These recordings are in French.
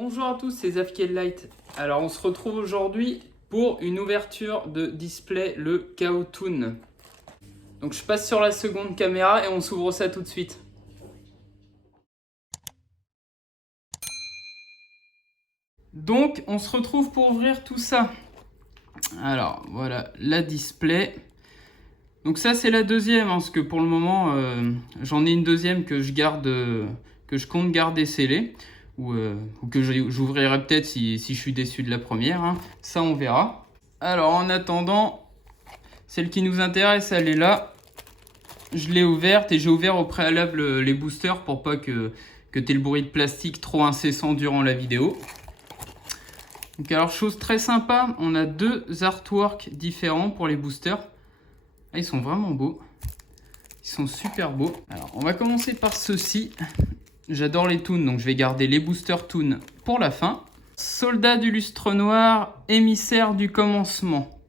Bonjour à tous, c'est Zafkiel Light. Alors on se retrouve aujourd'hui pour une ouverture de display, le KO Toon. Donc je passe sur la seconde caméra et on s'ouvre ça tout de suite. Donc on se retrouve pour ouvrir tout ça. Alors voilà la display. Donc ça c'est la deuxième, parce que pour le moment j'en ai une deuxième que je compte garder scellée. Ou que j'ouvrirai peut-être si je suis déçu de la première, hein. Ça on verra. Alors en attendant, celle qui nous intéresse, elle est là. Je l'ai ouverte et j'ai ouvert au préalable les boosters pour pas que tu aies le bruit de plastique trop incessant durant la vidéo. Donc alors chose très sympa, on a deux artworks différents pour les boosters. Ah, ils sont vraiment beaux. Ils sont super beaux. Alors on va commencer par ceux-ci. J'adore les toons, donc je vais garder les boosters toons pour la fin. Soldat du lustre noir, émissaire du commencement.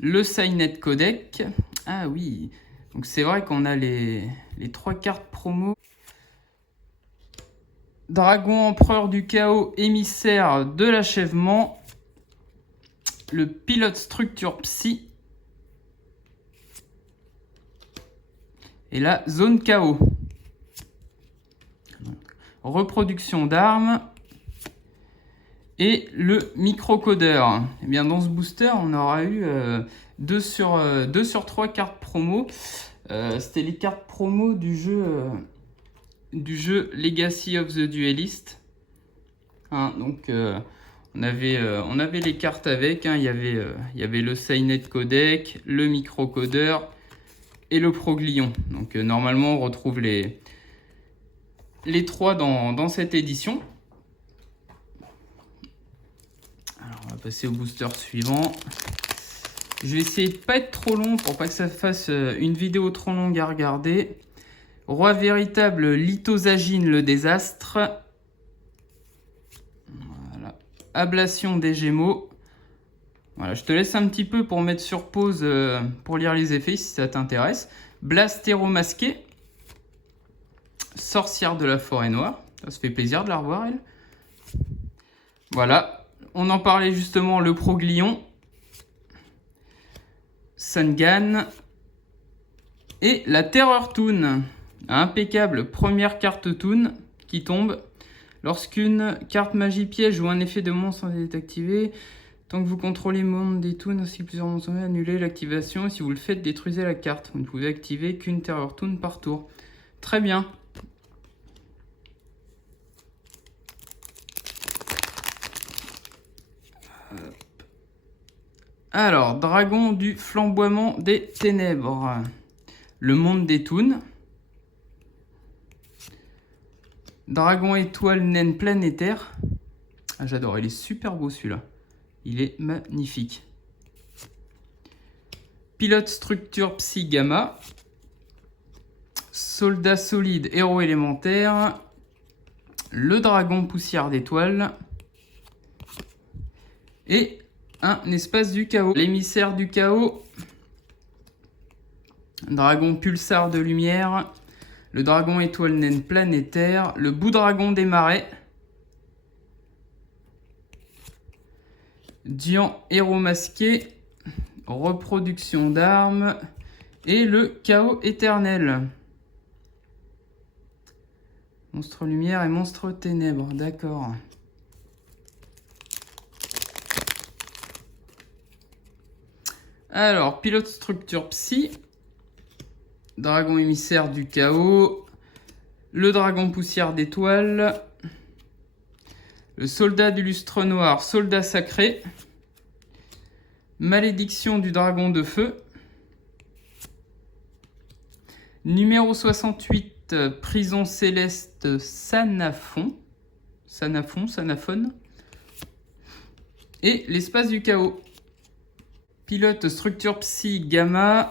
Le Cynet Codec. Ah oui, donc c'est vrai qu'on a les trois cartes promo. Dragon empereur du chaos, émissaire de l'achèvement. Le pilote structure psy. Et la zone chaos. Reproduction d'armes. Et le microcodeur. Et bien dans ce booster, on aura eu 2 sur 3 cartes promo. C'était les cartes promo du jeu Legacy of the Duelist. Hein, donc on avait les cartes avec. Hein, il y avait le Cynet Codec, le microcodeur et le Proglion. Donc normalement on retrouve les 3 dans cette édition. Alors on va passer au booster suivant. Je vais essayer de pas être trop long pour pas que ça fasse une vidéo trop longue à regarder. Roi véritable, Lithosagine le désastre. Voilà. Ablation des Gémeaux. Voilà, je te laisse un petit peu pour mettre sur pause pour lire les effets si ça t'intéresse. Blastéro masqué. Sorcière de la forêt noire. Ça se fait plaisir de la revoir, elle. Voilà. On en parlait justement, le Proglion. Sungan. Et la Terreur Toon. Impeccable, première carte Toon qui tombe. Lorsqu'une carte magie piège ou un effet de monstre est activé, tant que vous contrôlez le monde des Toons ainsi que plusieurs monstres, annulez l'activation. Et si vous le faites, détruisez la carte. Vous ne pouvez activer qu'une Terreur Toon par tour. Très bien. Alors, dragon du flamboiement des ténèbres. Le monde des Toons. Dragon étoile naine planétaire. Ah, j'adore, il est super beau celui-là. Il est magnifique. Pilote structure psy gamma. Soldat solide héros élémentaire. Le dragon poussière d'étoile. Et un espace du chaos. L'émissaire du chaos. Dragon pulsar de lumière. Le dragon étoile naine planétaire. Le bout-dragon des marais. Dian héros masqué. Reproduction d'armes. Et le chaos éternel. Monstre lumière et monstre ténèbres. D'accord. Alors, pilote structure psy. Dragon émissaire du chaos. Le dragon poussière d'étoile. Le soldat du lustre noir, soldat sacré. Malédiction du dragon de feu. Numéro 68, prison céleste Sanaphon. Sanaphone. Et l'espace du chaos. Pilote structure psy gamma.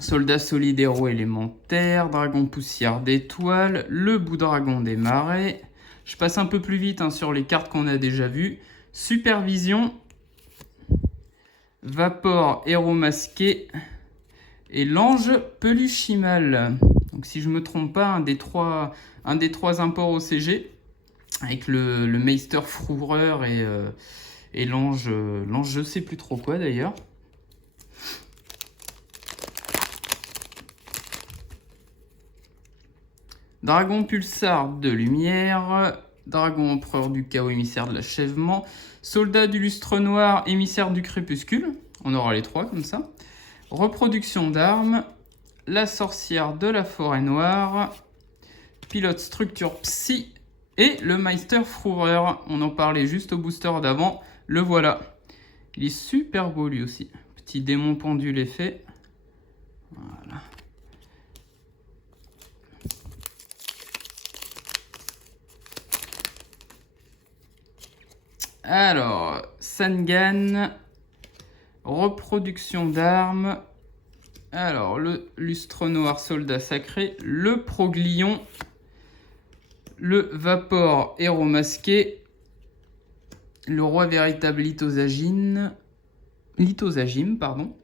Soldat solide héros élémentaire. Dragon poussière d'étoile. Le bout-dragon des marais. Je passe un peu plus vite hein, sur les cartes qu'on a déjà vues. Supervision. Vapor héros masqué. Et l'ange peluchimal. Donc si je ne me trompe pas, un des trois imports au CG. avec le Meister Fourreur et l'ange, je sais plus trop quoi d'ailleurs. Dragon Pulsar de lumière, Dragon Empereur du Chaos, émissaire de l'achèvement, Soldat du lustre noir, émissaire du crépuscule, on aura les 3 comme ça, Reproduction d'armes, la sorcière de la forêt noire, Pilote structure psy et le Meister Fourreur. On en parlait juste au booster d'avant, le voilà. Il est super beau lui aussi, petit démon pendule effet. Voilà. Alors, Sangan, reproduction d'armes. Alors, le lustre noir soldat sacré, le proglion, le vapor héros masqué, le roi véritable lithosagime, pardon,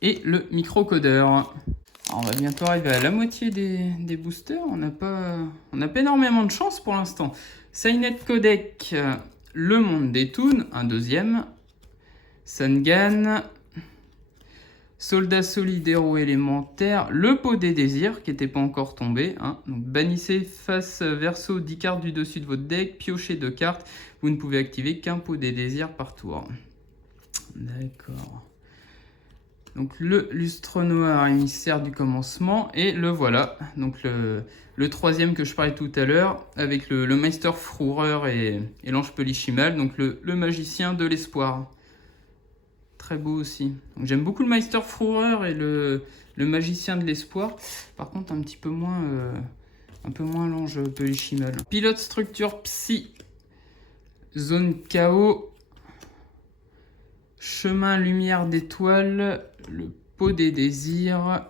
et le microcodeur. Alors, on va bientôt arriver à la moitié des boosters. On n'a pas énormément de chance pour l'instant. Cynet Codec, le monde des Toons, un deuxième. Sangan, soldat solide héros élémentaire, le pot des désirs qui n'était pas encore tombé. Hein. Donc bannissez face verso 10 cartes du dessus de votre deck, piochez 2 cartes. Vous ne pouvez activer qu'un pot des désirs par tour. D'accord. Donc le lustre noir, émissaire du commencement, et le voilà. Donc le troisième que je parlais tout à l'heure, avec le Meister Fourreur et l'ange Polychimal, donc le magicien de l'espoir. Très beau aussi. J'aime beaucoup le Meister Fourreur et le magicien de l'espoir. Par contre, un peu moins l'ange Polychimal. Pilote structure psy, zone chaos, chemin lumière d'étoiles, le pot des désirs,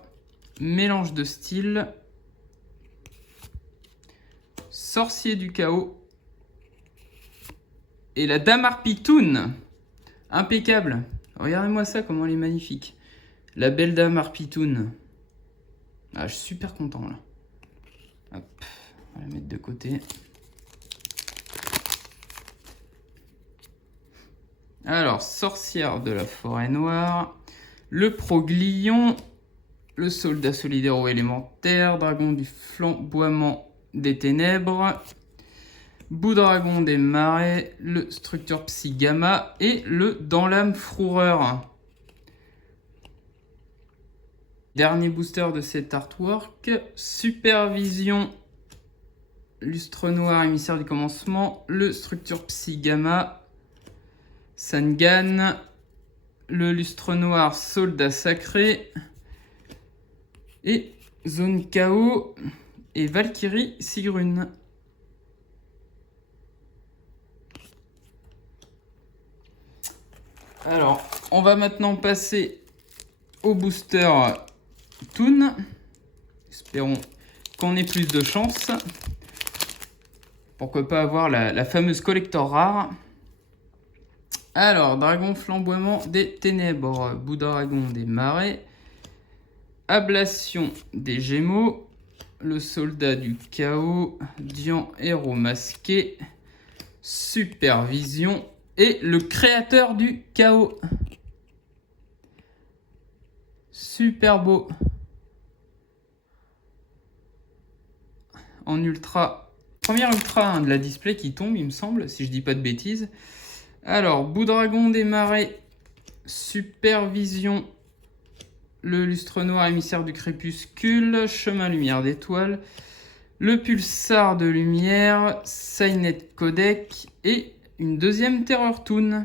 mélange de style, sorcier du chaos et la dame harpie Toon. Impeccable. Regardez-moi ça, comment elle est magnifique. La belle dame harpie Toon. Ah, je suis super content là. Hop, on va la mettre de côté. Alors, sorcière de la forêt noire, le proglion, le soldat solidaire élémentaire, dragon du flamboiement des ténèbres, Boudragon des marais, le structure psy gamma et le dans l'âme Fourreur. Dernier booster de cet artwork, supervision, lustre noir, émissaire du commencement, le structure psy gamma, Sangan, le lustre noir, soldat sacré, et zone chaos, et Valkyrie Sigrun. Alors, on va maintenant passer au booster Toon. Espérons qu'on ait plus de chance. Pourquoi pas avoir la fameuse collector rare. Alors, dragon flamboiement des ténèbres, Boudragon des marais, ablation des gémeaux, le soldat du chaos, Dian héros masqué, supervision et le créateur du chaos. Super beau. En ultra. Première ultra de la display qui tombe, il me semble, si je dis pas de bêtises. Alors, Boudragon des marais, supervision, le lustre noir, émissaire du crépuscule, chemin lumière d'étoiles, le pulsar de lumière, Cynet Codec et une deuxième Terror Toon.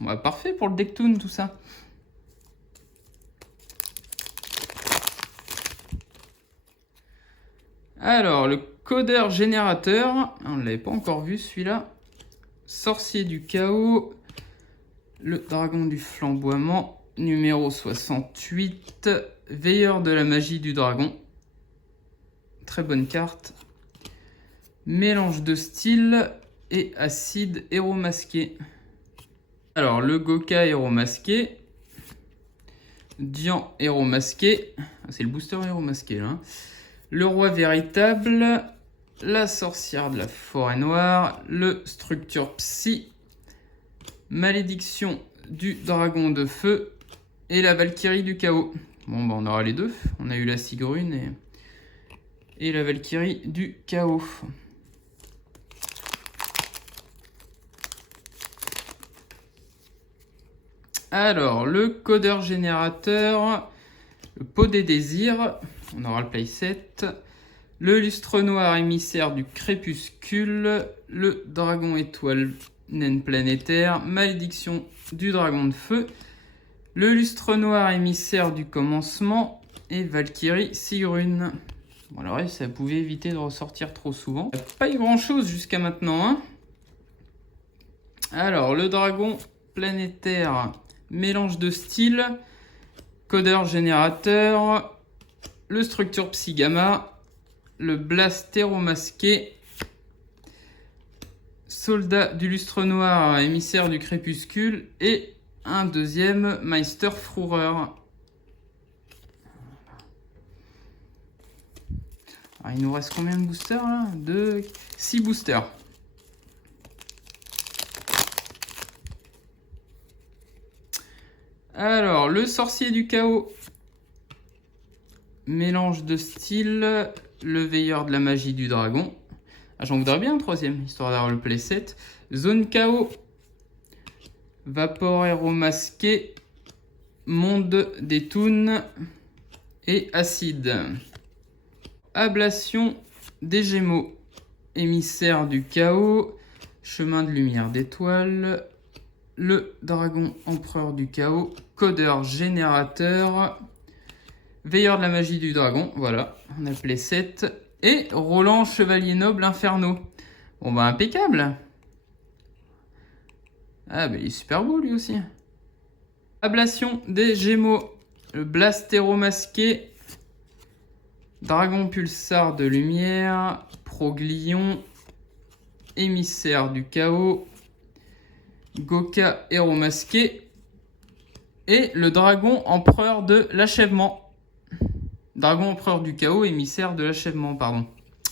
Bon, bah, parfait pour le deck Toon, tout ça. Alors, le codeur générateur, on ne l'avait pas encore vu celui-là. Sorcier du chaos, le dragon du flamboiement, numéro 68, veilleur de la magie du dragon. Très bonne carte. Mélange de style et acide héros masqué. Alors, le Goka héros masqué, Dian héros masqué, c'est le booster héros masqué là. Le roi véritable, la sorcière de la forêt noire, le structure psy, malédiction du dragon de feu et la Valkyrie du chaos. Bon, bah on aura les deux. On a eu la Sigrun et la Valkyrie du chaos. Alors, le codeur générateur, le pot des désirs, on aura le playset, le lustre noir émissaire du crépuscule, le dragon étoile naine planétaire, malédiction du dragon de feu, le lustre noir émissaire du commencement et Valkyrie Sigrun. Bon, alors ça pouvait éviter de ressortir trop souvent. Pas eu grand chose jusqu'à maintenant, hein. Alors, le dragon planétaire, mélange de style, codeur générateur, le structure psy gamma, le blastéro masqué, soldat du lustre noir, émissaire du crépuscule et un deuxième Meister Frurer. Alors, il nous reste combien de boosters là? 6 boosters. Alors, le sorcier du chaos, mélange de style, le veilleur de la magie du dragon. Ah, j'en voudrais bien un troisième, histoire d'avoir le playset. Zone chaos, vapor héros masqué, monde des toons et acide. Ablation des gémeaux, émissaire du chaos, chemin de lumière d'étoiles, le dragon empereur du chaos, codeur générateur, veilleur de la magie du dragon, voilà, on a le playset, et Roland chevalier noble inferno. Bon bah impeccable. Ah bah il est super beau lui aussi. Ablation des gémeaux, le blastéro masqué, dragon pulsar de lumière, proglion, émissaire du chaos, Goka héros masqué et le dragon empereur de l'achèvement. Dragon empereur du chaos, émissaire de l'achèvement, pardon.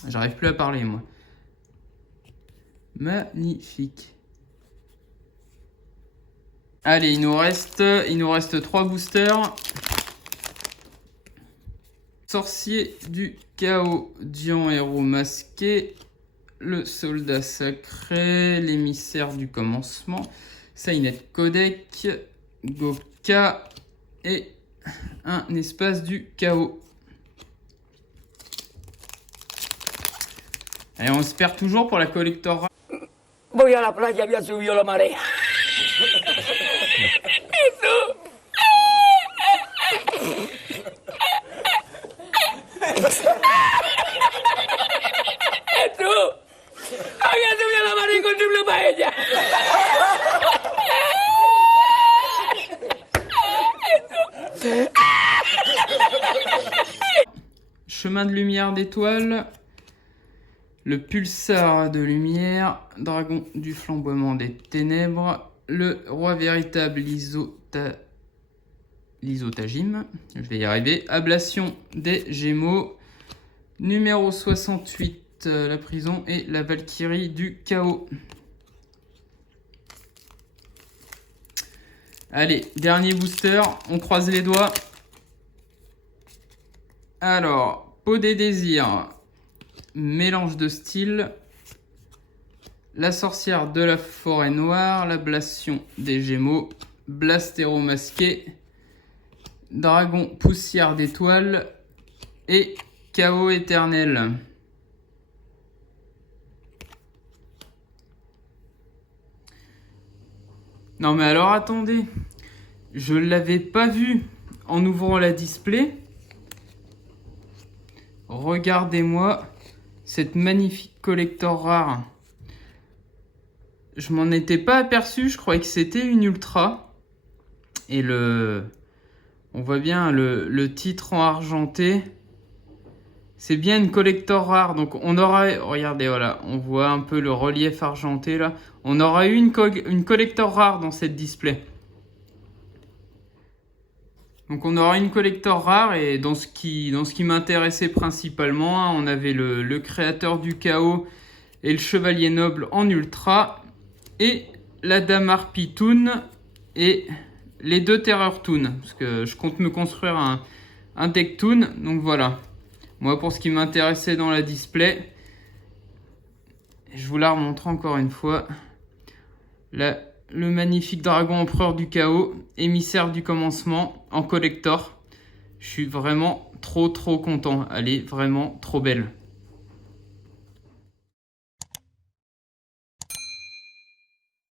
J'arrive plus à parler moi. Magnifique. Allez, il nous reste 3 boosters. Sorcier du chaos, Dian héros masqué, le soldat sacré, l'émissaire du commencement, Sainet Codec, Goka et un espace du chaos. Allez, on espère toujours pour la collector. Voy a la playa, había subido la marea. Había subido la marea y encontré una paella. Chemin de lumière d'étoiles, le pulsar de lumière, dragon du flamboiement des ténèbres, le roi véritable l'isotagime, je vais y arriver, ablation des gémeaux, numéro 68, la prison et la Valkyrie du chaos. Allez, dernier booster, on croise les doigts. Alors, pot des désirs, mélange de style, la sorcière de la forêt noire, l'ablation des gémeaux, blastéro masqué, dragon poussière d'étoiles et chaos éternel. Non mais alors attendez, je l'avais pas vu en ouvrant la display. Regardez-moi cette magnifique collector rare. Je m'en étais pas aperçu, je croyais que c'était une ultra. Et on voit bien le titre en argenté. C'est bien une collector rare, donc on aura, regardez, voilà, on voit un peu le relief argenté là. On aura eu une collector rare dans cette display. Donc on aura une collector rare, et dans ce qui m'intéressait principalement, hein, on avait le créateur du chaos et le chevalier noble en ultra, et la dame harpie toon et les 2 terreur toon, parce que je compte me construire un deck toon. Donc voilà, moi pour ce qui m'intéressait dans la display, je vous la remontre encore une fois. Le magnifique dragon empereur du chaos, émissaire du commencement en collector. Je suis vraiment trop content. Elle est vraiment trop belle.